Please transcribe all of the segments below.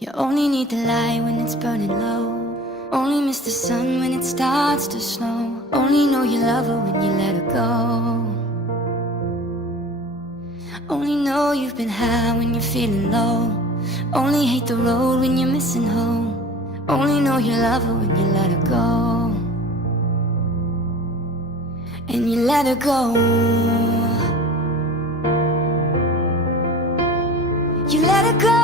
You only need the light when it's burning low. Only miss the sun when it starts to snow. Only know you love her when you let her go. Only know you've been high when you're feeling low. Only hate the road when you're missing home. Only know you love her when you let her go. And you let her go. You let her go.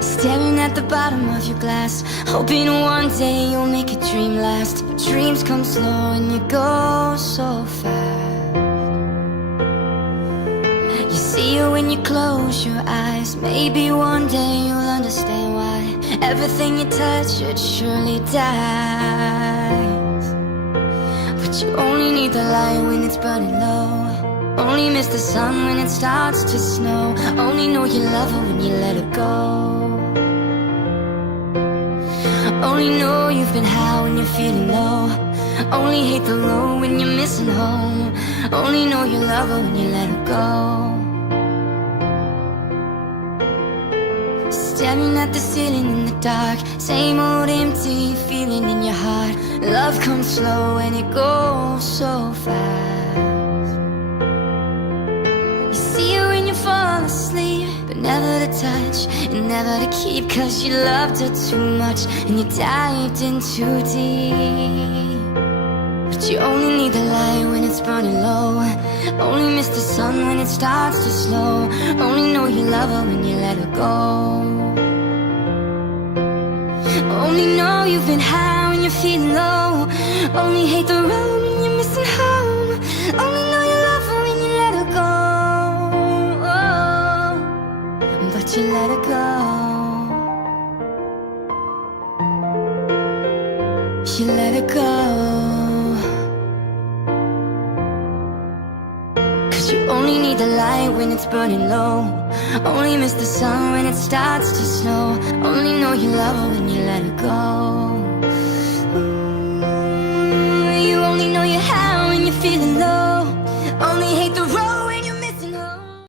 Staring at the bottom of your glass, hoping one day you'll make a dream last. Dreams come slow and you go so fast. You see her when you close your eyes. Maybe one day you'll understand why everything you touch, it surely dies. But you only need the light when it's burning low. Only miss the sun when it starts to snow. Only know you love her when you let her go. Only know you've been high when you're feeling low. Only hate the road when you're missing home. Only know you love her when you let her go. Staring at the ceiling in the dark, same old empty feeling in your heart. Love comes slow and it goes so fast. You see her when you fall asleep, but never to touch and never to keep, 'cause you loved her too much and you dived in too deep. But you only need the light when it's burning low. Only miss the sun when it starts to slow. Only know you love her when you let her go. Only know you've been high when you're feeling low. Only hate the road when you're missing home. Only know you love her when you let her go. Oh, but you let her go. You let her go. 'Cause you only need the light when it's burning low. Only miss the sun when it starts to snow. Only know you love her when you let her go.